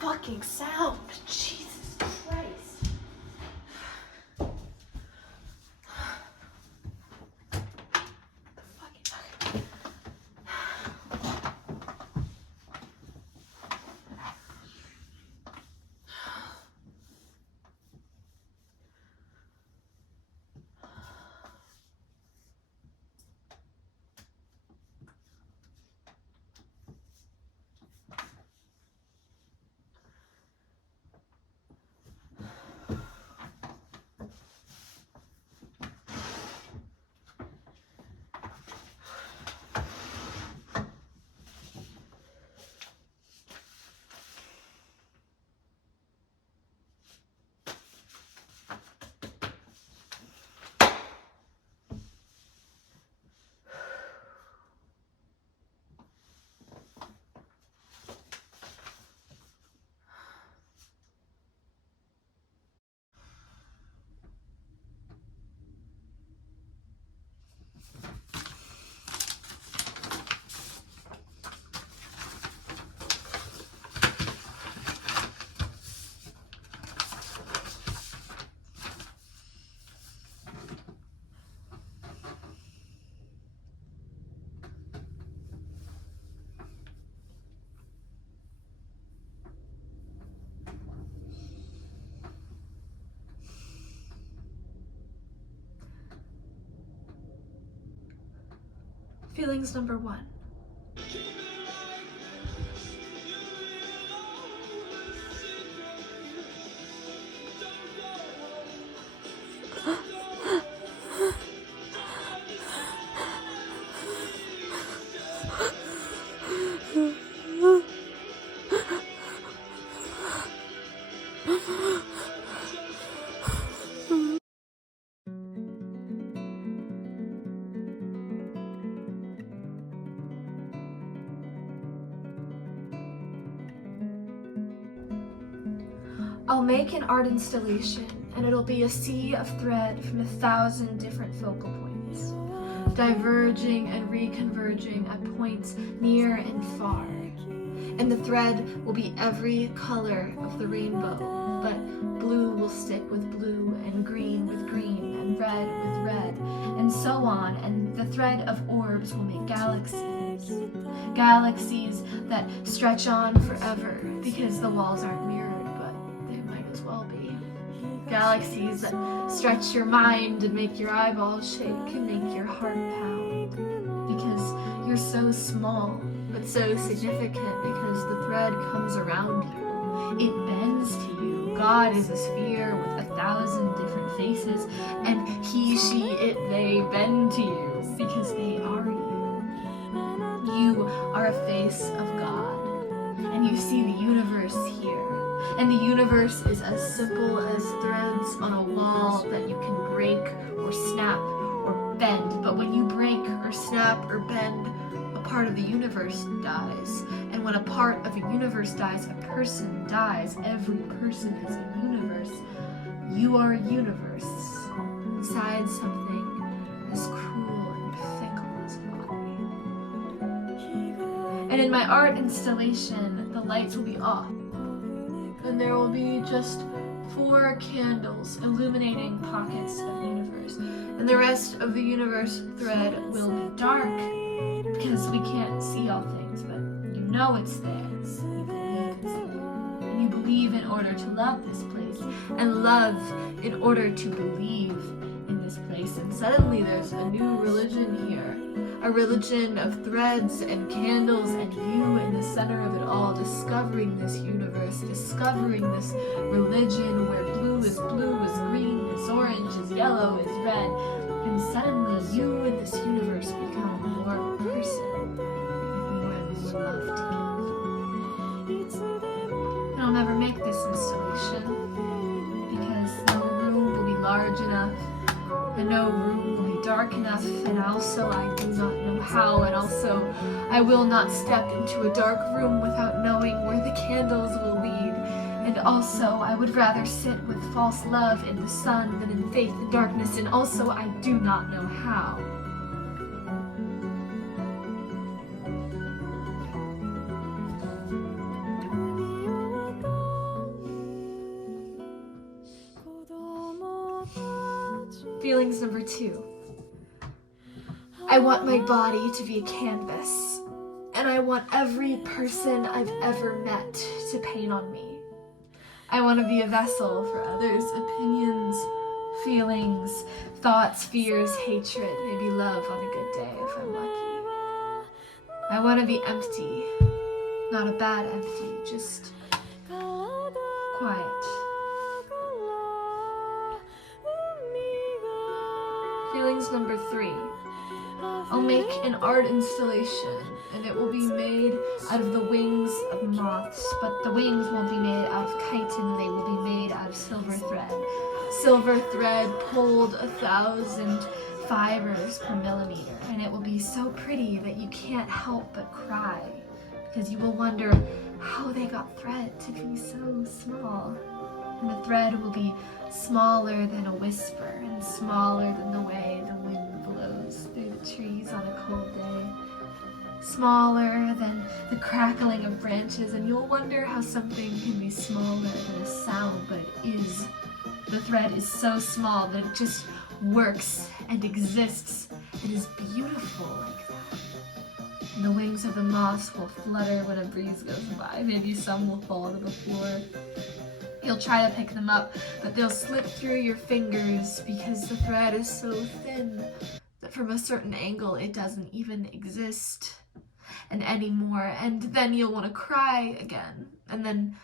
fucking sound. Jesus Christ. Feelings number 1. I'll make an art installation, and it'll be a sea of thread from 1,000 different focal points, diverging and reconverging at points near and far. And the thread will be every color of the rainbow, but blue will stick with blue, and green with green, and red with red, and so on, and the thread of orbs will make galaxies. Galaxies that stretch on forever, because the walls aren't mirrored. As well be. Galaxies that stretch your mind and make your eyeballs shake and make your heart pound. Because you're so small, but so significant because the thread comes around you. It bends to you. God is a sphere with 1,000 different faces, and he, she, it, they bend to you because they are you. You are a face of God, and you see the universe here. And the universe is as simple as threads on a wall that you can break or snap or bend. But when you break or snap or bend, a part of the universe dies. And when a part of a universe dies, a person dies. Every person is a universe. You are a universe inside something as cruel and fickle as a body. And in my art installation, the lights will be off. And there will be just 4 candles illuminating pockets of universe. And the rest of the universe thread will be dark because we can't see all things, but you know it's there. You believe it's there. And you believe in order to love this place, and love in order to believe in this place. And suddenly there's a new religion here. A religion of threads and candles and you in the center of it all, discovering this universe, discovering this religion where blue is green, is orange, is yellow, is red. And suddenly you in this universe become more of a person with more than love to give. And I'll never make this installation because no room will be large enough, and no room will be dark enough, and also I do not know how, and also I will not step into a dark room without knowing where the candles will lead, and also I would rather sit with false love in the sun than in faith in darkness, and also I do not know how. Feelings number 2. I want my body to be a canvas, and I want every person I've ever met to paint on me. I want to be a vessel for others' opinions, feelings, thoughts, fears, hatred, maybe love on a good day if I'm lucky. I want to be empty, not a bad empty, just quiet. Feelings number 3. I'll make an art installation, and it will be made out of the wings of moths, but the wings won't be made out of chitin, they will be made out of silver thread. Silver thread pulled 1,000 fibers per millimeter, and it will be so pretty that you can't help but cry, because you will wonder how they got thread to be so small. And the thread will be smaller than a whisper, and smaller than the way the wind blows through the trees on a cold day. Smaller than the crackling of branches, and you'll wonder how something can be smaller than a sound, but it is. The thread is so small that it just works and exists. It is beautiful like that. And the wings of the moths will flutter when a breeze goes by. Maybe some will fall to the floor. You'll try to pick them up, but they'll slip through your fingers because the thread is so thin that from a certain angle it doesn't even exist anymore. And then you'll want to cry again. And then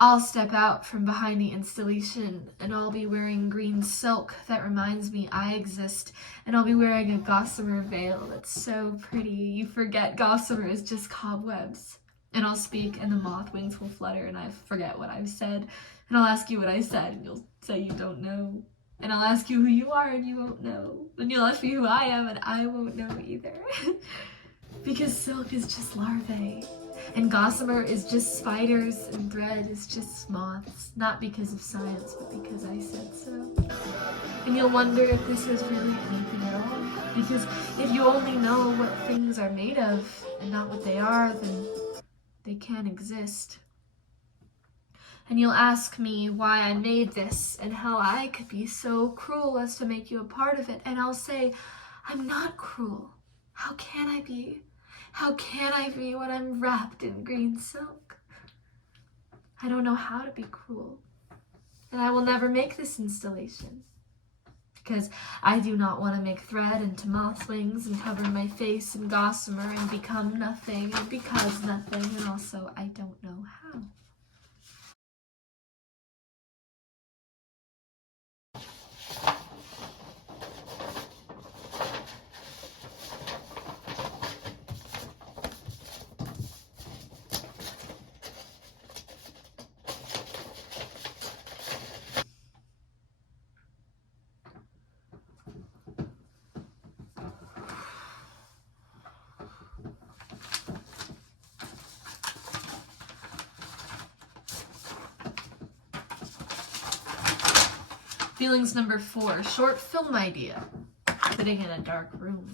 I'll step out from behind the installation, and I'll be wearing green silk that reminds me I exist, and I'll be wearing a gossamer veil that's so pretty you forget gossamer is just cobwebs. And I'll speak, and the moth wings will flutter, and I forget what I've said. And I'll ask you what I said, and you'll say you don't know. And I'll ask you who you are, and you won't know. And you'll ask me who I am, and I won't know either. Because silk is just larvae, and gossamer is just spiders, and thread is just moths. Not because of science, but because I said so. And you'll wonder if this is really anything at all. Because if you only know what things are made of, and not what they are, then they can't exist. And you'll ask me why I made this and how I could be so cruel as to make you a part of it. And I'll say, I'm not cruel. How can I be? How can I be when I'm wrapped in green silk? I don't know how to be cruel. And I will never make this installation. Because I do not want to make thread into moth wings and cover my face in gossamer and become nothing and because nothing, and also I don't know how. Feelings number 4, short film idea, sitting in a dark room.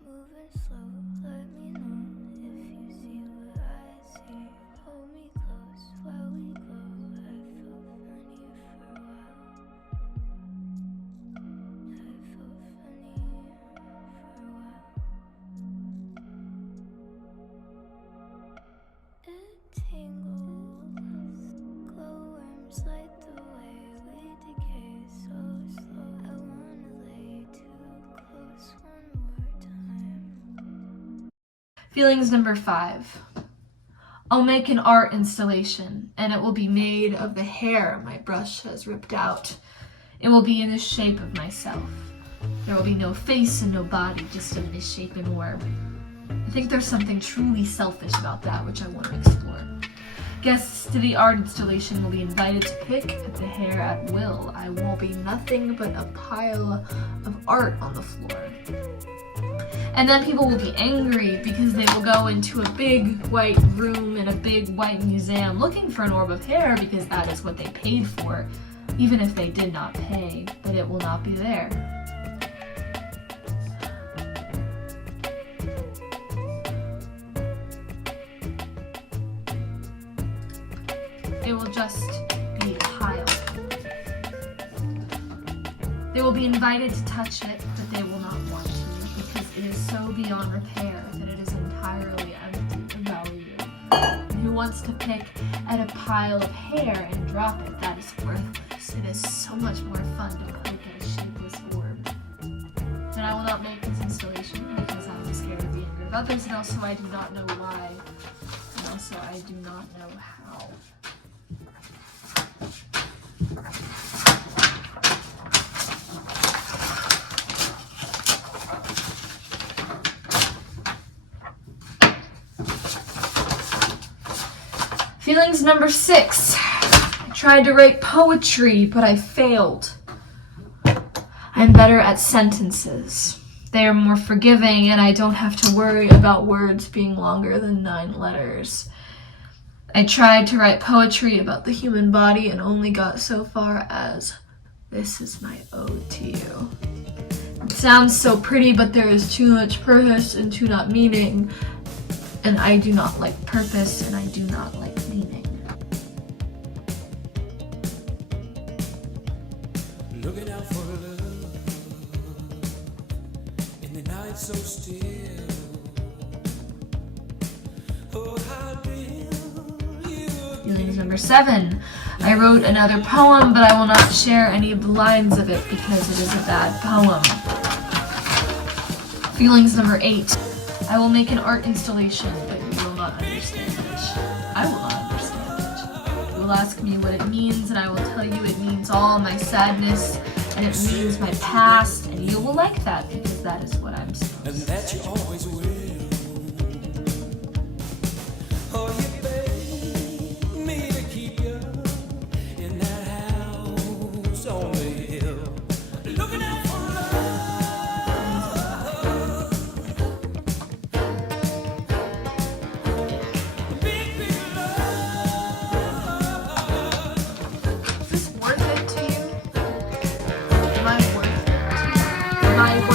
Moving slow, let me know if you see what I see. Hold me close while we glow. Feelings number 5. I'll make an art installation, and it will be made of the hair my brush has ripped out. It will be in the shape of myself. There will be no face and no body, just a misshapen worm. I think there's something truly selfish about that, which I want to explore. Guests to the art installation will be invited to pick at the hair at will. I will be nothing but a pile of art on the floor. And then people will be angry because they will go into a big white room in a big white museum looking for an orb of hair because that is what they paid for. even if they did not pay, but it will not be there. It will just be a pile. They will be invited to touch it, but they will not want to, because it is so beyond repair that it is entirely empty of value. And who wants to pick at a pile of hair and drop it? That is worthless. It is so much more fun to poke at a shapeless orb. And I will not make this installation because I am scared of the anger of others, and also I do not know why, and also I do not know how. Feelings number 6. I tried to write poetry, but I failed. I'm better at sentences. They are more forgiving, and I don't have to worry about words being longer than 9 letters. I tried to write poetry about the human body and only got so far as, "This is my ode to you." It sounds so pretty, but there is too much purpose and too not meaning. And I do not like purpose, and I do not like meaning. Looking out for love in the night so still. Oh, how do you Feelings number 7. I wrote another poem, but I will not share any of the lines of it because it is a bad poem. Feelings number 8. I will make an art installation, but you will not understand it. I will not understand it. You will ask me what it means, and I will tell you it means all my sadness, and it means my past, and you will like that because that is what I'm supposed and to that say. you always will. Oh, you beg me to keep you in that house on the hill. Looking out for Is this worth it to you? Am I worth it to you? Am I worth